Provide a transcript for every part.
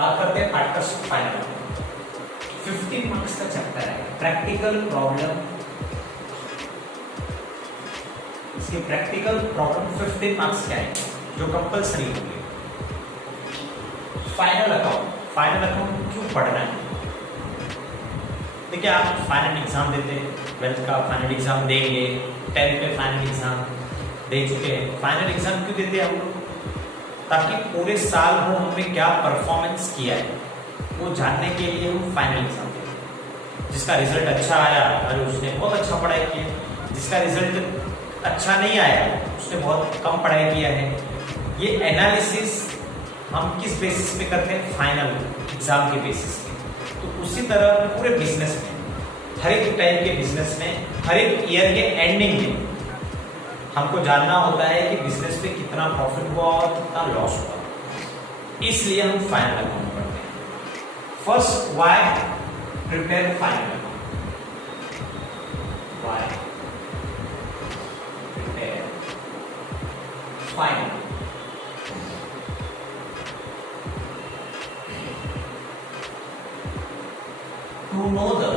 बात करते हैं पार्टनरशिप फाइनल। 15 मार्क्स का चैप्टर है प्रैक्टिकल प्रॉब्लम। इसके प्रैक्टिकल प्रॉब्लम 15 मार्क्स के आएंगे जो कंपलसरी होंगे। फाइनल अकाउंट क्यों पढ़ना है? देखिए, आप फाइनल एग्जाम देते हैं, 12th का फाइनल एग्जाम देंगे, 10th में फाइनल एग्जाम दे चुके हैं। फाइनल एग्जाम क्यों देते हैं हम लोग? ताकि पूरे साल वो हमने क्या परफॉर्मेंस किया है वो जानने के लिए हम फाइनल एग्जाम देते हैं। जिसका रिजल्ट अच्छा आया, अरे उसने बहुत अच्छा पढ़ाई किया। जिसका रिजल्ट अच्छा नहीं आया, उसने बहुत कम पढ़ाई किया है। ये एनालिसिस हम किस बेसिस पे करते हैं? फाइनल एग्जाम के बेसिस पे। तो उसी तरह पूरे बिजनेस में, हर एक टाइप के बिजनेस में, हर एक ईयर के एंडिंग में हमको जानना होता है कि बिजनेस पे कितना प्रॉफिट हुआ और कितना लॉस हुआ। इसलिए हम फाइनल अकाउंट पढ़ते हैं। First, why prepare final account? Why prepare final? To know the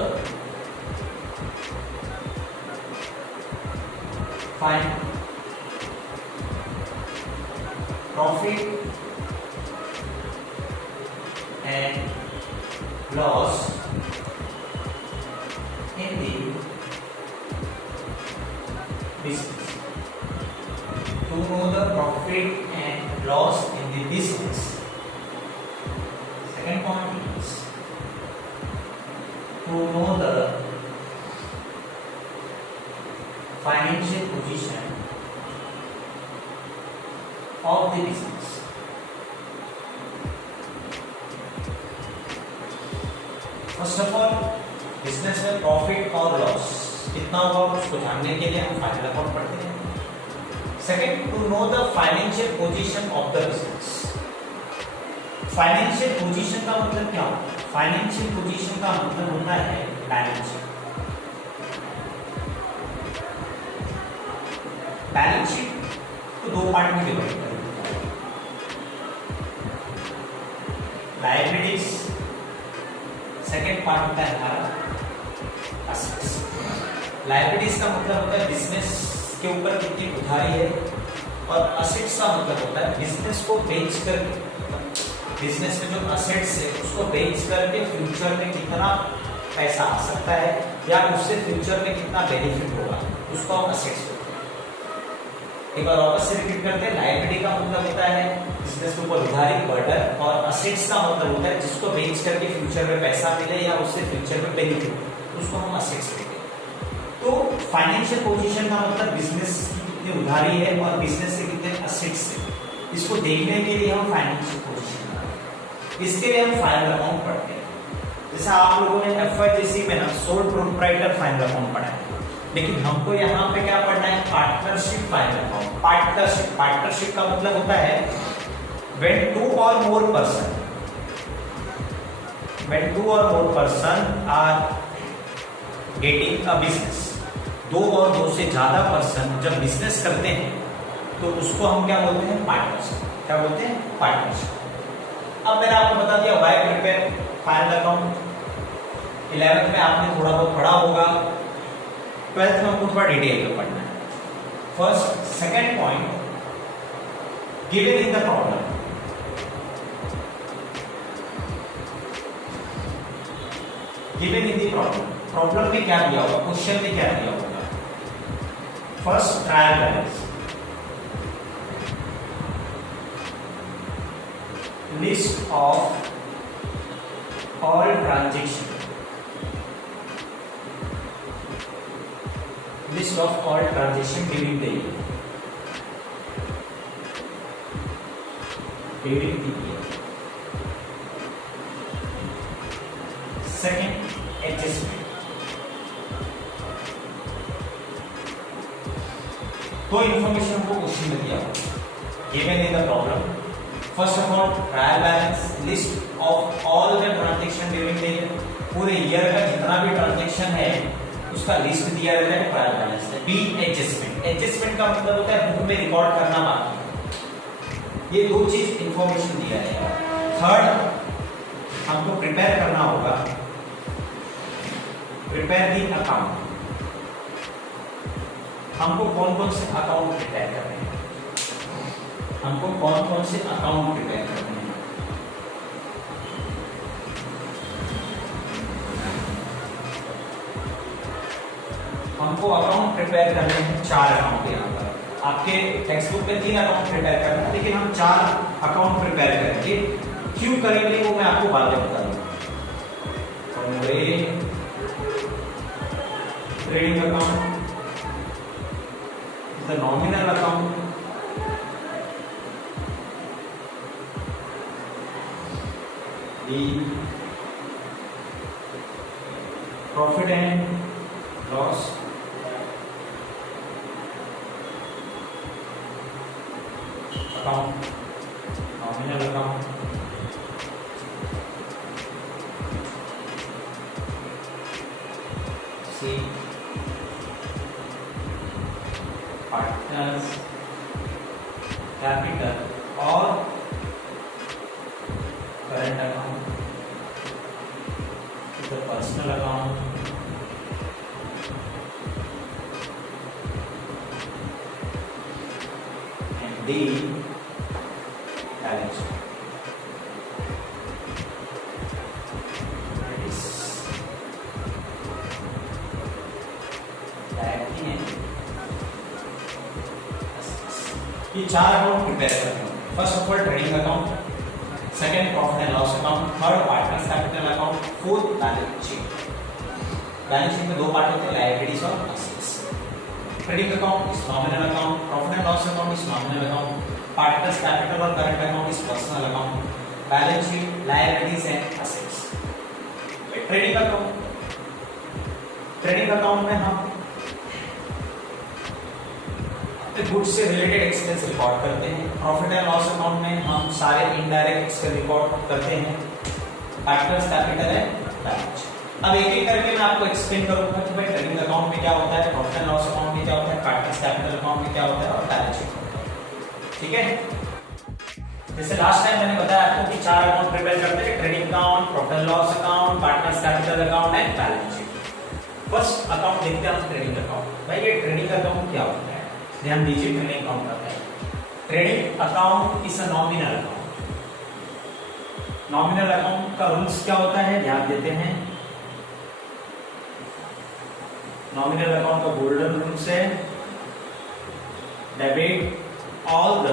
find profit and loss in the business. To know the profit and loss in the business. Second point is to know the financial position of the business. First of all, business में profit और loss कितना होगा उसको जानने के लिए हम final account पढ़ते हैं। Second, to know the financial position of the business. Financial position का मतलब क्या होता है? फाइनेंशियल पोजीशन का मतलब होता है बैलेंस शीट। बैलेंस शीट को दो पार्ट में डिवाइड करेंगे। लायबिलिटीज, सेकेंड पार्ट होता है हमारा असेट्स। लायबिलिटीज का मतलब होता है बिजनेस के ऊपर कितनी उधारी है, और असेट्स का मतलब होता है बिजनेस को बेच कर, बिजनेस में जो असेट्स है उसको बेच करके फ्यूचर में कितना पैसा आ सकता है या उससे फ्यूचर में कितना बेनिफिट होगा, उसको हम असेट्स बोलते हैं। एक बार वापस से रिपीट करते हैं। लायबिलिटी का मतलब होता है बिजनेस के ऊपर उधारी, बर्डन, और असेट्स का मतलब होता है जिसको बेच करके फ्यूचर में पैसा मिले या उससे फ्यूचर में बेनिफिट हो, उसको हम असेट्स बोलते हैं। तो फाइनेंशियल पोजीशन का मतलब बिजनेस की कितनी उधारी है और बिजनेस से कितने असेट्स है, इसको देखने के लिए हम फाइनेंशियल पोजीशन, इसके लिए हम फाइनल अकाउंट पढ़ते हैं। जैसे आप लोगों ने एफआईजीसी में ना सोल प्रोप्राइटर फाइनल अकाउंट पढ़ा है, लेकिन हमको यहाँ पे क्या पढ़ना है? Partnership final account. पार्टनरशिप का मतलब होता है when two or more person are getting a business, दो और दो से ज्यादा पर्सन जब बिजनेस करते हैं तो उसको हम क्या बोलते हैं? पार्टनरशिप। क्या बोलते हैं? पार्टनरशिप। अब मैंने आपको बता दिया why prepare final account. 11th में आपने थोड़ा बहुत पढ़ा होगा, 12th में हमको थोड़ा डिटेल में पढ़ना है। First, second point, given in the problem. Given in the problem में क्या दिया होगा, क्वेश्चन में क्या दिया होगा? First, trial balance, list of all transaction, list of all transaction during the year, during the year. Second, adjustment. तो information को क्वेश्चन में दिया given in the problem. First of all, trial balance, list of all the transaction during the year, पूरे year का जितना भी transaction है उसका लिस्ट दिया रहता है, ट्रायल बैलेंस है। B, adjustment. एडजस्टमेंट का मतलब होता है बुक में रिकॉर्ड करना बाकी, ये दो चीज इंफॉर्मेशन दिया है। थर्ड, हमको प्रिपेयर करना होगा, प्रिपेयर दी अकाउंट। हमको कौन कौन से अकाउंट प्रिपेयर करने हैं, हमको कौन कौन से अकाउंट प्रिपेयर करने हैं। हमको अकाउंट प्रिपेयर करने हैं 4 अकाउंट। यहाँ पर आपके टेक्स्ट बुक में 3 अकाउंट प्रिपेयर करना है, लेकिन हम 4 अकाउंट प्रिपेयर करेंगे। क्यों करेंगे वो मैं आपको बाद में बता दूंगा। Trading account, the nominal account, the profit and loss account, nominal account, C, partners capital और current account, the personal account, and D, balance sheet. ये 4 अकाउंट प्रिपेयर करते हैं। First of all trading account, second profit and loss account, third partners capital account, fourth balance sheet. Balance sheet में 2 part होते हैं, liabilities और assets. Trading account is nominal account, profit and loss account is nominal account, partners capital और current account is personal account, balance sheet liabilities and assets. Trading account, trading account में हम goods से related expense record करते हैं। Profit and loss account में हम सारे indirect expense record करते हैं। पार्टनर्स कैपिटल है बैलेंस। अब एक एक करके मैं आपको एक्सप्लेन करूंगा कि भाई ट्रेडिंग अकाउंट में क्या होता है, प्रॉफिट एंड लॉस अकाउंट में क्या होता है, पार्टनर्स कैपिटल अकाउंट में क्या होता है और बैलेंस शीट होता है। ठीक है, जैसे लास्ट टाइम मैंने बताया आपको कि 4 अकाउंट प्रिपेयर करते हैं, trading account, profit and loss account, partners capital account and balance sheet. First account देखते हैं हम ट्रेडिंग अकाउंट। भाई ये ट्रेडिंग अकाउंट क्या होता है, ध्यान दीजिए। ट्रेडिंग अकाउंट होता है, trading account is a nominal account. Nominal account का रूल्स क्या होता है, ध्यान देते हैं। नॉमिनल अकाउंट का गोल्डन रूल्स है, debit all the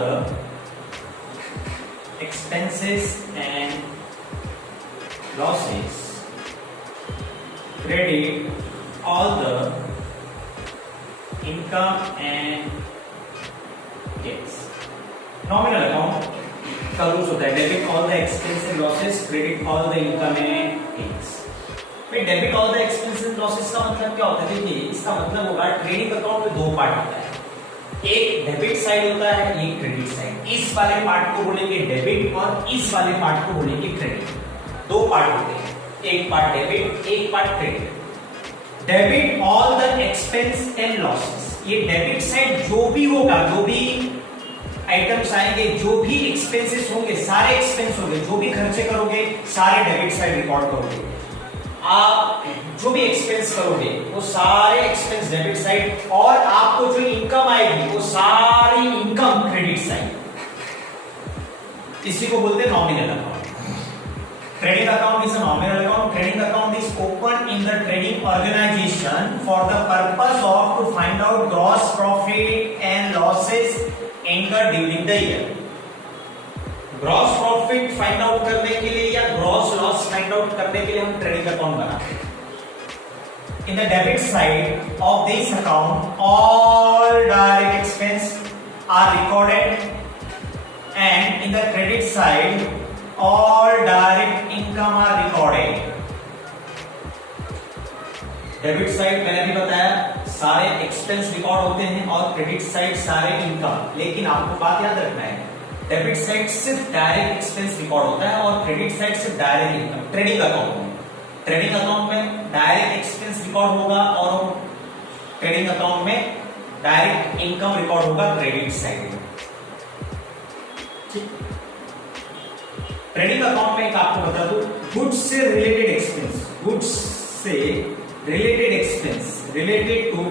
expenses and losses, credit all the income and gains। Nominal account का रूल्स होता है debit all the expense and losses, credit all the income and gains. भाई debit all the expense and losses का मतलब क्या होता है, देखिए इसका मतलब होगा ट्रेडिंग अकाउंट में 2 पार्ट होता है, एक डेबिट साइड होता है, एक क्रेडिट साइड। इस वाले पार्ट को बोलेंगे डेबिट और इस वाले पार्ट को बोलेंगे क्रेडिट। 2 पार्ट होते हैं, एक पार्ट डेबिट, एक part credit. Debit all the expense and losses, ये डेबिट साइड जो भी होगा, जो भी आइटम्स आएंगे, जो भी एक्सपेंसेस होंगे, सारे एक्सपेंस होंगे, जो भी खर्चे करोगे सारे डेबिट साइड रिकॉर्ड करोगे। आप जो भी एक्सपेंस करोगे वो सारे एक्सपेंस डेबिट साइड, और आपको जो इनकम आएगी वो सारी इनकम क्रेडिट साइड। इसी को बोलते हैं nominal account. Trading account is a nominal account. Trading account is opened in the trading organization for the purpose of to find out gross profit and losses incurred during the year. Gross profit find out करने के लिए या gross loss find out करने के लिए हम trading account बनाते हैं। In the debit side of this account, all direct expense are recorded, and in the credit side all direct income are recorded। Debit side मैंने भी बताया सारे एक्सपेंस रिकॉर्ड होते हैं और क्रेडिट साइड सारे इनकम। लेकिन आपको बात याद रखना है, डेबिट साइड सिर्फ डायरेक्ट एक्सपेंस रिकॉर्ड होता है और क्रेडिट साइड सिर्फ डायरेक्ट इनकम। ट्रेडिंग अकाउंट में डायरेक्ट एक्सपेंस रिकॉर्ड होगा और ट्रेडिंग अकाउंट में डायरेक्ट इनकम रिकॉर्ड होगा क्रेडिट साइड में। ट्रेडिंग अकाउंट में एक आपको बता दूं, गुड्स से रिलेटेड एक्सपेंस, गुड्स से related expense, related to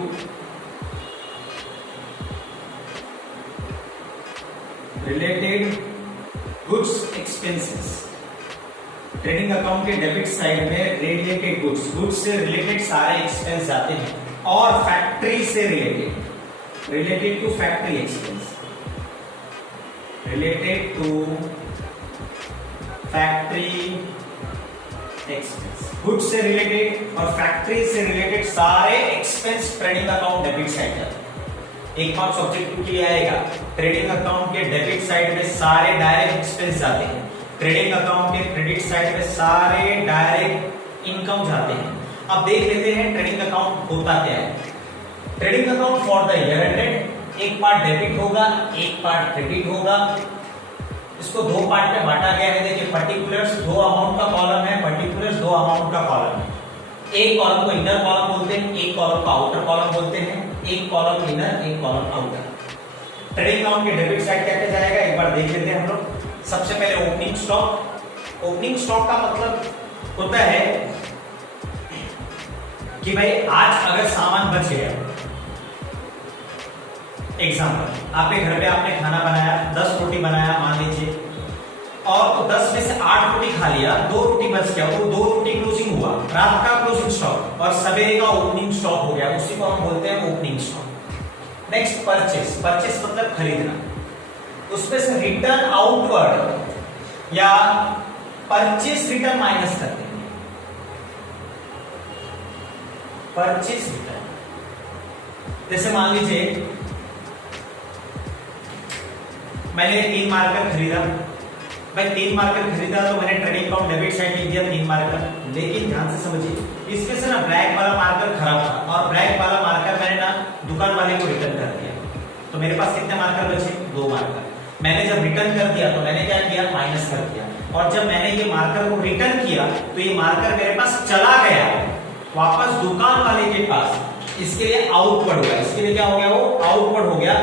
related goods expenses. Trading account के डेबिट साइड में रिलेटेड गुड्स, गुड्स से रिलेटेड सारे एक्सपेंस जाते हैं और फैक्ट्री से related, related to factory expense, related to factory expense. Goods से रिलेटेड और फैक्ट्री से रिलेटेड सारे expense trading account debit side जाते हैं। एक मार्क्स ऑब्जेक्टिव के लिए आएगा, ट्रेडिंग अकाउंट के डेबिट साइड में सारे डायरेक्ट एक्सपेंस जाते हैं, ट्रेडिंग अकाउंट के क्रेडिट साइड में सारे डायरेक्ट इनकम जाते हैं। अब देख लेते हैं ट्रेडिंग अकाउंट होता क्या है। Trading account for the year ended, एक पार्ट डेबिट होगा, एक पार्ट क्रेडिट होगा। इसको दो पार्ट में बांटा गया है। देखिए पर्टिकुलर्स, दो अमाउंट का कॉलम है, पर्टिकुलर्स दो अमाउंट का कॉलम है। एक कॉलम को इनर कॉलम बोलते हैं, एक कॉलम को आउटर कॉलम बोलते हैं, एक कॉलम इनर, एक कॉलम आउटर। ट्रेडिंग अकाउंट के डेबिट साइड क्या क्या जाएगा एक बार देख लेते हैं हम लोग। सबसे पहले ओपनिंग स्टॉक। ओपनिंग स्टॉक का मतलब होता है कि भाई आज अगर सामान बच गया, एग्जांपल आपके घर पे आपने खाना बनाया, 10 रोटी बनाया मान लीजिए, और तो 10 में से 8 रोटी खा लिया, 2 रोटी बच गया, वो 2 रोटी क्लोजिंग हुआ, रात का क्लोजिंग स्टॉक, और सवेरे का ओपनिंग स्टॉक हो गया, उसी को हम बोलते हैं opening stock. Next purchase. Purchase मतलब खरीदना, उसमें से रिटर्न आउटवर्ड या परचेस रिटर्न माइनस करते हैं। परचेस रिटर्न जैसे मान लीजिए मैंने 3 मार्कर खरीदा, भाई 3 मार्कर खरीदा तो मैंने ट्रेडिंग अकाउंट डेबिट साइड लिख दिया 3 मार्कर। लेकिन ध्यान से समझिए, इसमें से ना ब्लैक वाला मार्कर खराब था और ब्लैक वाला मार्कर मैंने ना दुकान वाले को रिटर्न कर दिया, तो मेरे पास कितने मार्कर बचे? 2 मार्कर। मैंने जब रिटर्न कर दिया तो मैंने क्या किया? माइनस कर दिया। और जब मैंने ये मार्कर को रिटर्न किया तो ये मार्कर मेरे पास चला गया वापस दुकान वाले के पास, इसके लिए आउटवर्ड हुआ। इसके लिए क्या हो गया? वो आउटवर्ड हो गया।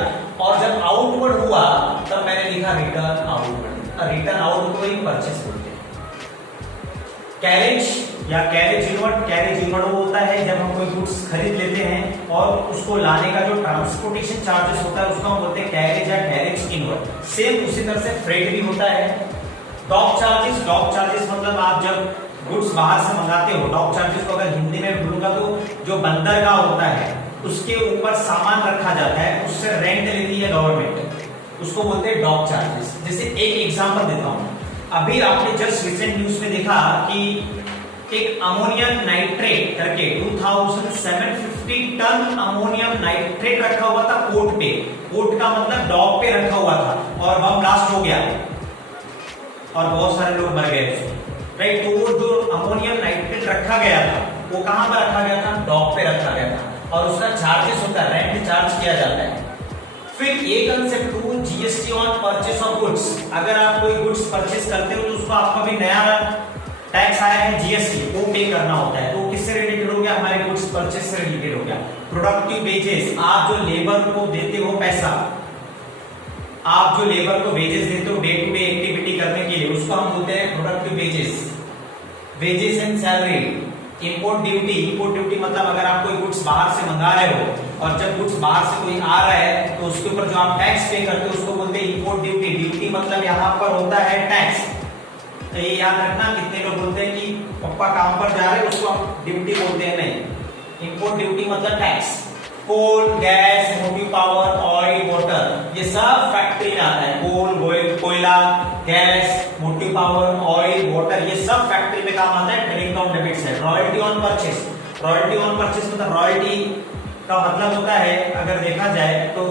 और जब आउटवर्ड हुआ तब मैंने लिखा रिटर्न आउटवर्ड। रिटर्न आउट को ही परचेस बोलते हैं। कैरेज या कैरेज इनवर्ड। कैरेज इनवर्ड वो होता है जब हम कोई गुड्स खरीद लेते हैं और उसको लाने का जो ट्रांसपोर्टेशन चार्जेस होता है उसको हम बोलते हैं कैरेज या कैरेज इनवर्ड। सेम उसी तरह से फ्रेट भी होता है। Dock charges. डॉक चार्जेस मतलब आप जब गुड्स बाहर से मंगाते हो, डॉक चार्जेस को अगर हिंदी में बोलूंगा तो जो बंदरगाह होता है उसके ऊपर सामान रखा जाता है, उससे रेंट लेती है गवर्नमेंट, उसको बोलते हैं डॉक चार्जेस। जैसे एक एग्जांपल देता हूं, अभी आपने जस्ट रिसेंट न्यूज में देखा कि एक अमोनियम नाइट्रेट करके 2750 टन अमोनियम नाइट्रेट रखा हुआ था पोर्ट पे। पोर्ट का मतलब डॉक पे रखा हुआ था और बम ब्लास्ट हो गया और बहुत सारे लोग मर गए, राइट। तो वो जो अमोनियम नाइट्रेट रखा गया था वो कहां पर रखा गया था? डॉक पे रखा गया था और उसका चार्जेस होता है, रेंट चार्ज किया जाता है। फिर ये concept to GST on purchase of goods. अगर आप कोई गुड्स परचेस करते हो तो उसको आपका भी नया टैक्स आया है जीएसटी, वो पे करना होता है। तो किससे रिलेटेड हो गया? हमारे गुड्स परचेस से रिलेटेड हो गया। प्रोडक्टिव वेजेस, आप जो लेबर को देते हो पैसा, आप जो लेबर को वेजेस देते हो डे टू डे एक्टिविटी करने के लिए, उसको हम बोलते हैं productive wages. Wages and salary. Import duty. Import duty मतलब अगर आप कोई गुड्स बाहर से मंगा रहे हो और जब गुड्स बाहर से कोई आ रहा है तो उसके ऊपर जो आप टैक्स पे करते हो उसको बोलते हैं इंपोर्ट ड्यूटी। ड्यूटी मतलब यहाँ पर होता है टैक्स। तो ये याद रखना, कितने लोग बोलते हैं कि पापा काम पर जा रहे हैं उसको हम ड्यूटी बोलते हैं, नहीं। इंपोर्ट ड्यूटी मतलब tax. Coal, gas, motive power, oil, water, ये सब फैक्ट्री में आता है। कोल, कोयला, gas, motive power, oil, water, ये सब फैक्ट्री में काम आता है। Trading account debit side. Royalty on purchase. Royalty on purchase मतलब रॉयल्टी का मतलब होता है, अगर देखा जाए तो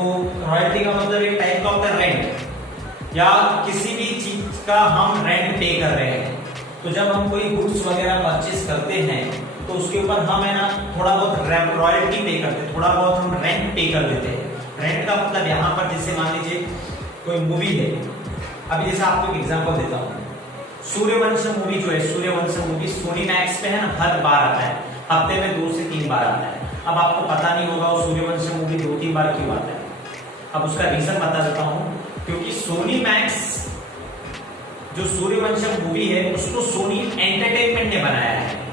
रॉयल्टी का मतलब एक टाइप का होता है रेंट, या किसी भी चीज का हम रेंट पे कर रहे हैं। तो जब हम कोई गुड्स वगैरह परचेस करते हैं तो उसके ऊपर हम है ना थोड़ा बहुत रॉयल्टी पे करते हैं, थोड़ा बहुत हम रेंट पे कर देते हैं। रेंट का मतलब यहाँ पर जैसे मान लीजिए कोई मूवी है, अभी जैसे आपको एक एग्जांपल देता हूँ, सूर्यवंशम मूवी जो है, सूर्यवंशम मूवी सोनी मैक्स पे है ना, हर बार आता है, हफ्ते में 2 से 3 बार आता है। अब आपको पता नहीं होगा वो सूर्यवंशम मूवी 2-3 बार क्यों आता है। अब उसका रीजन बता देता हूँ, क्योंकि सोनी मैक्स जो सूर्यवंशम मूवी है उसको सोनी एंटरटेनमेंट ने बनाया है,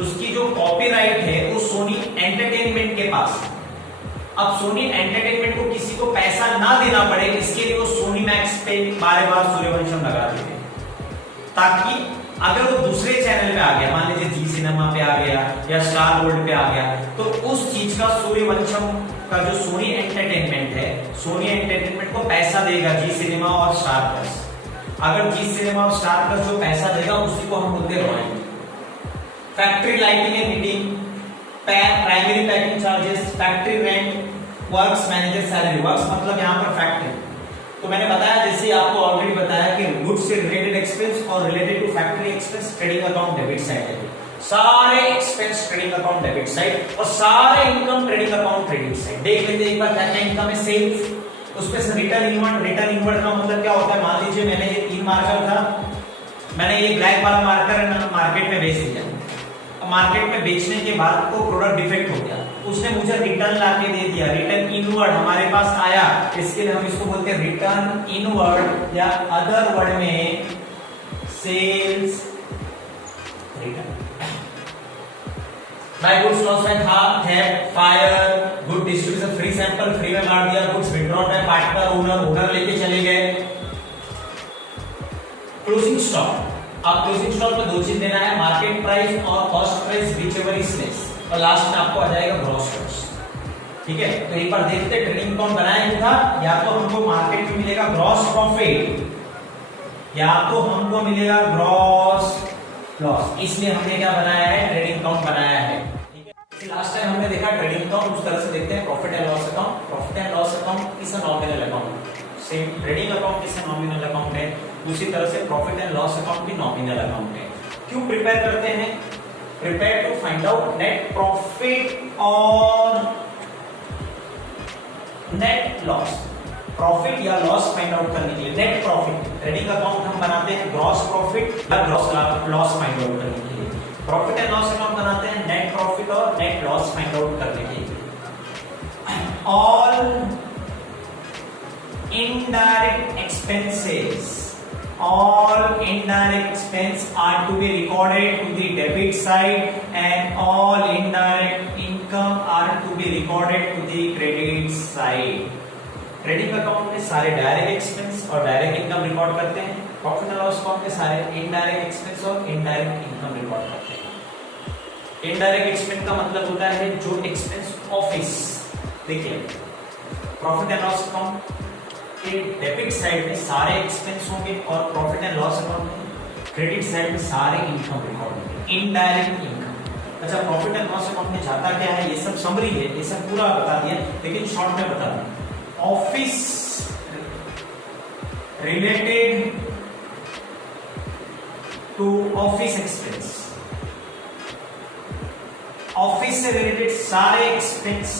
उसकी जो कॉपीराइट है वो सोनी एंटरटेनमेंट के पास है। अब सोनी एंटरटेनमेंट को किसी को पैसा ना देना पड़े, इसके लिए वो सोनी मैक्स पे बार बार सूर्यवंशम लगा देते हैं, ताकि अगर वो दूसरे चैनल पे आ गया, मान लीजिए जी सिनेमा पे आ गया या स्टार गोल्ड पे आ गया, तो उस चीज का सूर्यवंशम का जो सोनी एंटरटेनमेंट है, सोनी एंटरटेनमेंट को पैसा देगा जी सिनेमा और स्टार प्लस। अगर जी सिनेमा और स्टार प्लस जो पैसा देगा उसी को हम बोलते हैं royalty. Factory lighting and heating, primary packing charges, factory rent, works manager salary. Works मतलब यहाँ पर फैक्ट्री, तो मैंने बताया जैसे आपको ऑलरेडी बताया कि गुड्स से रिलेटेड एक्सपेंस और related to factory expense trading account debit side है, सारे expense trading account debit side और सारे income trading account credit side. देख लेते एक बार क्या क्या इनकम है। सेल्स, उसमें से रिटर्न इनवर्ड, रिटर्न इनवर्ड का मतलब क्या होता है, मान लीजिए मैंने ये 3 मार्कर था, मैंने ये ब्लैक वाला मार्कर मार्केट में बेच दिया, मार्केट में बेचने के बाद वो प्रोडक्ट डिफेक्ट हो गया, उसने मुझे रिटर्न लाके दे दिया, रिटर्न इनवर्ड हमारे पास आया, इसके लिए हम इसको बोलते हैं रिटर्न इनवर्ड या अदर वर्ड में sales return. By goods loss by fire, good distribution, free sample free में बांट दिया, goods withdrawn by partner owner, owner लेके चले गए। क्लोजिंग स्टॉक, आप क्लोजिंग स्टॉक में 2 चीज देना है, मार्केट प्राइस और cost price whichever is less, और लास्ट में आपको आ जाएगा ग्रॉस कॉस्ट। ठीक है, तो एक बार देखते हैं ट्रेडिंग अकाउंट बनाया था, या तो हमको मार्केट में मिलेगा ग्रॉस प्रॉफिट या तो हमको मिलेगा ग्रॉस लॉस, इसलिए हमने क्या बनाया है, ट्रेडिंग अकाउंट बनाया है। ठीक है, लास्ट टाइम हमने देखा ट्रेडिंग अकाउंट उस तरह से देखते हैं, profit and loss account. Profit and loss account is a nominal account, same trading account is a nominal account है, उसी तरह से प्रॉफिट एंड लॉस अकाउंट भी नॉमिनल अकाउंट है। क्यों प्रिपेयर करते हैं, prepare to find out net profit और नेट लॉस, प्रॉफिट या लॉस फाइंड आउट करने के लिए। नेट प्रॉफिट, ट्रेडिंग अकाउंट हम बनाते हैं ग्रॉस प्रॉफिट या ग्रॉस लॉस फाइंड आउट करने के लिए, प्रॉफिट एंड लॉस अकाउंट बनाते हैं नेट प्रॉफिट और नेट लॉस फाइंड आउट करने के लिए। All indirect expenses, all indirect expense are to be recorded to the debit side and all indirect income are to be recorded to the credit side। Trading account में सारे direct expense और direct income record करते हैं, profit and loss account में सारे indirect expense और indirect income record करते हैं। इनडायरेक्ट एक्सपेंस का मतलब होता है जो एक्सपेंस ऑफिस, देखिए प्रॉफिट एंड लॉस अकाउंट के डेबिट साइड में सारे एक्सपेंस होंगे और प्रॉफिट एंड लॉस अकाउंट में क्रेडिट साइड में सारे इनकम रिकॉर्ड होंगे, इनडायरेक्ट इनकम। अच्छा, प्रॉफिट एंड लॉस अकाउंट में जाता क्या है, ये सब समरी है, ये सब पूरा बता दिया, लेकिन शॉर्ट में बता दूं। Office related to office expense, office से रिलेटेड सारे expense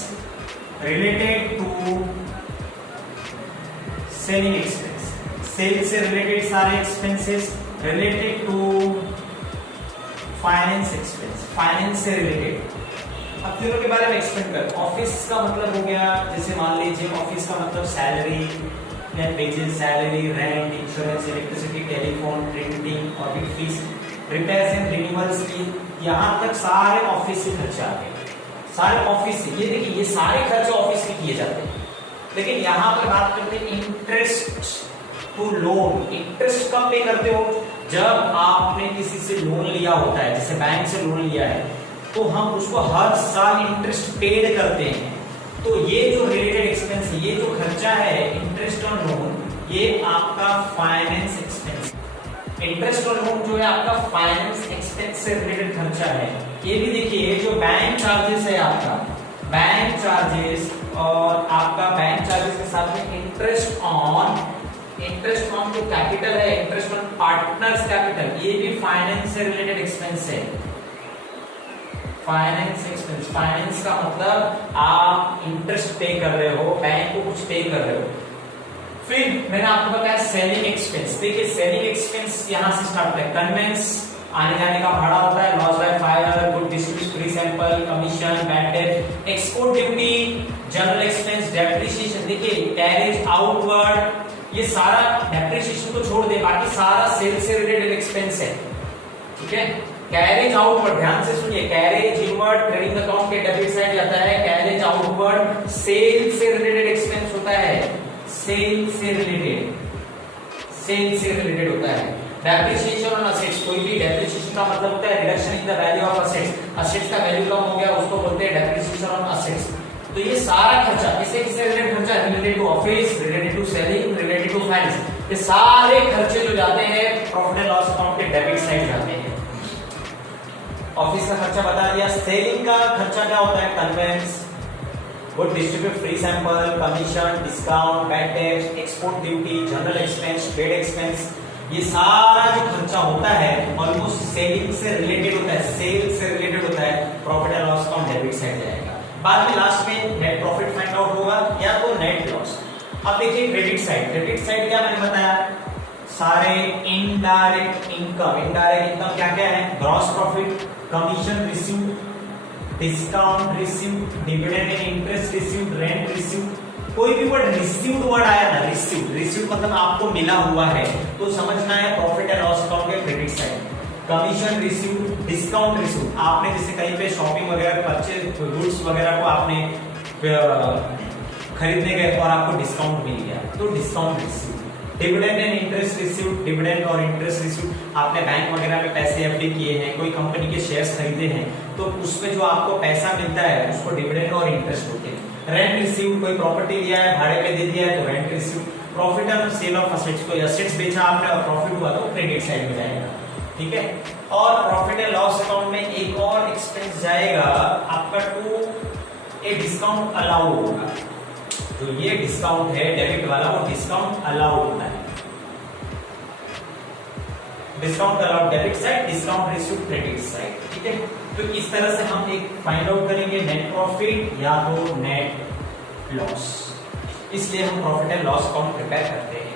related to selling expense, sale से रिलेटेड सारे expenses related to finance expense, finance से रिलेटेड। अब तीनों के बारे में एक्सप्लेन कर। ऑफिस का मतलब हो गया, जैसे मान लीजिए ऑफिस का मतलब salary, net wages, salary, rent, insurance, electricity, telephone, printing, audit fees, repairs and renewals की, यहाँ तक सारे ऑफिस से खर्चे आते हैं, सारे ऑफिस से। ये देखिए ये सारे खर्चे ऑफिस में किए जाते हैं, लेकिन यहां पर बात करते हैं इंटरेस्ट टू लोन। इंटरेस्ट कब पे करते हो, जब आपने किसी से लोन लिया होता है, जैसे बैंक से लोन लिया है, तो हम उसको हर साल इंटरेस्ट पेड करते हैं। तो ये जो रिलेटेड एक्सपेंस है, ये जो खर्चा है इंटरेस्ट और लोन, ये आपका फाइनेंस एक्सपेंस, इंटरेस्ट और लोन जो है आपका फाइनेंस एक्सपेंस से रिलेटेड खर्चा है। ये भी देखिए जो बैंक चार्जेस है आपका, बैंक चार्जेस और आपका बैंक चार्जेस के साथ में इंटरेस्ट ऑन जो कैपिटल है, इंटरेस्ट ऑन पार्टनर्स कैपिटल, ये भी फाइनेंस से रिलेटेड एक्सपेंस है। फाइनेंस एक्सपेंस, फाइनेंस का मतलब आप इंटरेस्ट पे कर रहे हो, बैंक को कुछ पे कर रहे हो। फिर मैंने आपको बताया सेलिंग एक्सपेंस। देखिए सेलिंग एक्सपेंस यहां से स्टार्ट होता है, कन्वेंस आने जाने का भाड़ा होता है, loss by fire, good distribution, free sample, commission, bad debt, export duty, general expense, depreciation. देखिए कैरेज आउटवर्ड, ये सारा डेप्रिसिएशन को छोड़ छोड़ दे, बाकी सारा सेल से रिलेटेड एक्सपेंस है, ठीक है। कैरेज आउटवर्ड, ध्यान से सुनिए, कैरेज इनवर्ड ट्रेडिंग अकाउंट के डेबिट साइड जाता है, कैरेज आउटवर्ड सेल से रिलेटेड एक्सपेंस होता है, सेल से रिलेटेड होता है। डेप्रिसिएशन ऑन असेट्स, कोई भी डेप्रिसिएशन का मतलब होता है reduction in the value of assets, assets का वैल्यू कम हो गया उसको बोलते हैं डेप्रिसिएशन ऑन असेट्स। तो ये सारा खर्चा किससे रिलेटेड खर्चा, related to office, related to selling, related to finance, ये सारे खर्चे जो जाते हैं प्रॉफिट एंड लॉस अकाउंट के डेबिट साइड जाते हैं। ऑफिस का खर्चा बता दिया। सेलिंग का खर्चा क्या होता है, conveyance, good distribute, free sample, commission, discount, bad debts, export duty, general expense, trade expense, ये सारा जो खर्चा होता है ऑलमोस्ट सेलिंग से रिलेटेड होता है, सेल से रिलेटेड होता है, profit and loss account debit side जाएगा। बाद में लास्ट में नेट प्रॉफिट फाइंड आउट होगा या तो नेट लॉस। अब देखिए क्रेडिट साइड, क्रेडिट साइड क्या मैंने बताया, सारे इनडायरेक्ट इनकम क्या क्या है, gross profit, commission received, discount received, dividend and interest received, rent received. कोई भी वर्ड रिसीव्ड वर्ड आया ना, रिसीव्ड मतलब आपको मिला हुआ है, तो समझना है प्रॉफिट एंड लॉस अकाउंट के credit side. Commission received, discount received, आपने जैसे कहीं पे शॉपिंग वगैरह परचेज गुड्स वगैरह को आपने खरीदने गए और आपको डिस्काउंट मिल गया, तो discount received. Dividend and interest received, dividend और इंटरेस्ट रिसीव्ड, आपने बैंक वगैरह में पैसे एफडी किए हैं, कोई कंपनी के शेयर्स खरीदे हैं, तो उसमें जो आपको पैसा मिलता है उसको डिविडेंड और इंटरेस्ट होते हैं। रेंट रिसीव्ड, कोई प्रॉपर्टी लिया है भाड़े पे दे दिया है तो rent received. Profit and sale of assets, कोई असेट्स बेचा आपने और प्रॉफिट हुआ तो क्रेडिट साइड में जाएगा, ठीक है। और प्रॉफिट एंड लॉस अकाउंट में एक और एक्सपेंस जाएगा आपका टू ए डिस्काउंट अलाउड होगा, जो ये डिस्काउंट है डेबिट वाला वो डिस्काउंट अलाउड होता है, discount allowed debit side, discount received credit side, ठीक है। तो इस तरह से हम एक फाइंड आउट करेंगे नेट प्रॉफिट या तो नेट लॉस, इसलिए हम profit and loss account prepare करते हैं।